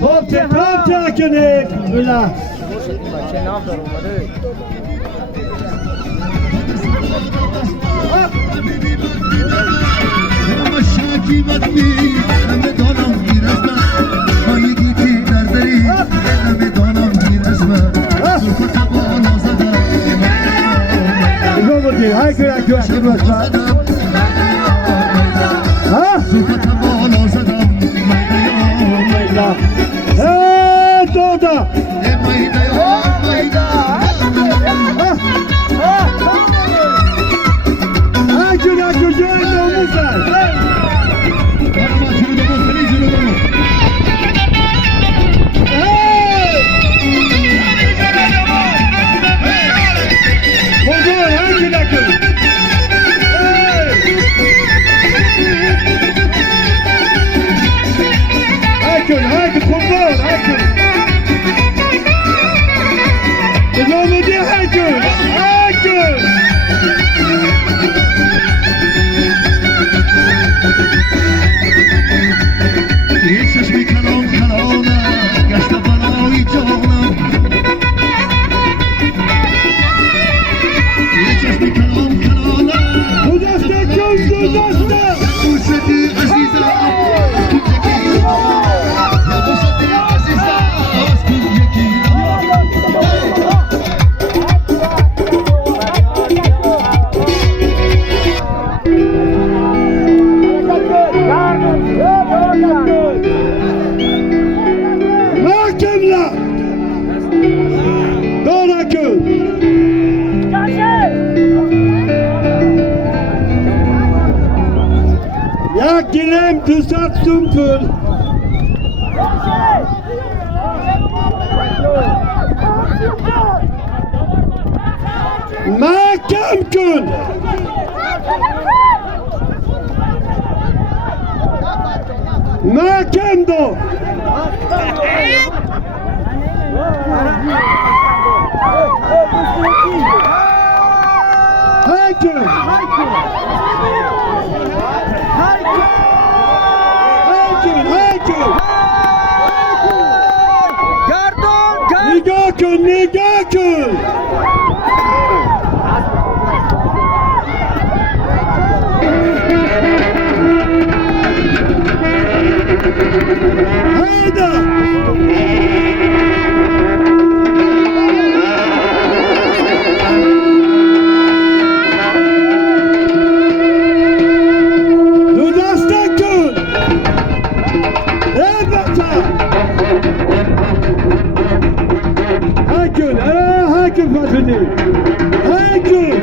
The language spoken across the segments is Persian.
Top کنید بله چه نام داره اومده اما شاکی بدمی همه دانم گیر از من ما یکی که در داری همه دانم گیر از من سلطه بالا زدم بگو بودی های که اکی باش سلطه بالا زدم میده دودا اکی جای ناموزه هاكل خبار هاكل اليوم دي هاكل هیچش میکنم خلانه گشت برای جانم هیچش میکنم خلانه دو دسته کن دو دسته دوستی عزیزم یک گلم 200 توم پول محکم کن محکم دو هاکن نگاه کن هیدا دو دسته کن ای بچه هاكل فاتني هاكل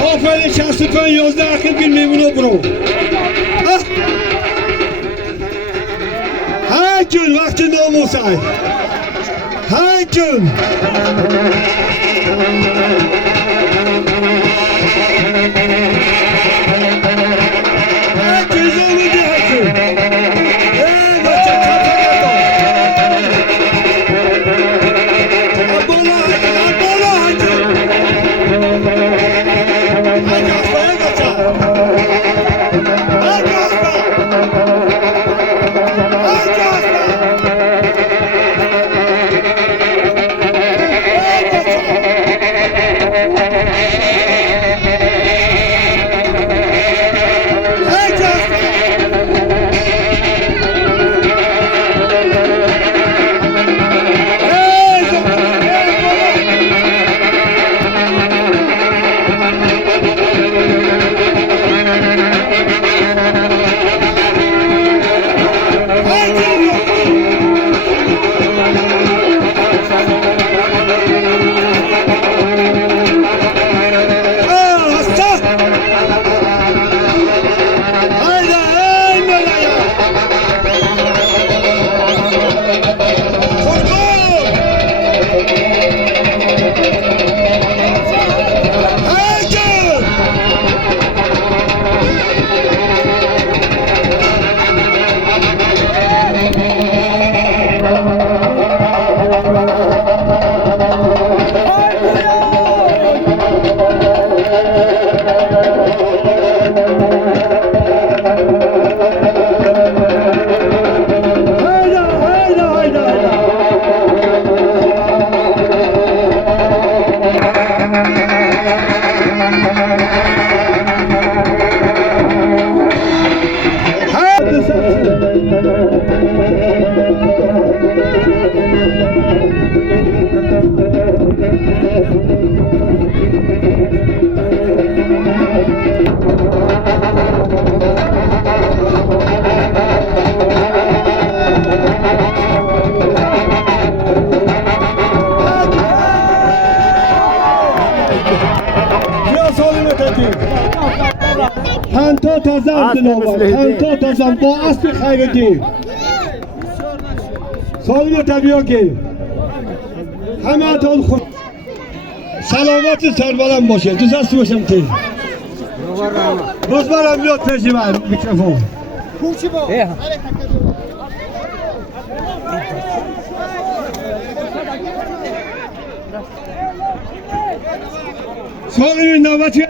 آفرین 65 11 آخر گل میمونه برو هاکن وقت ناموس های هاکن Hey, پنتا تازم جناب پنتا تازم با اسب خیرگی سالم طبیعه که همه تان خود سلامت سربلند باشه دوست دست باشم تی روز برم بیاد پیش من میکروفون سالم نوبتی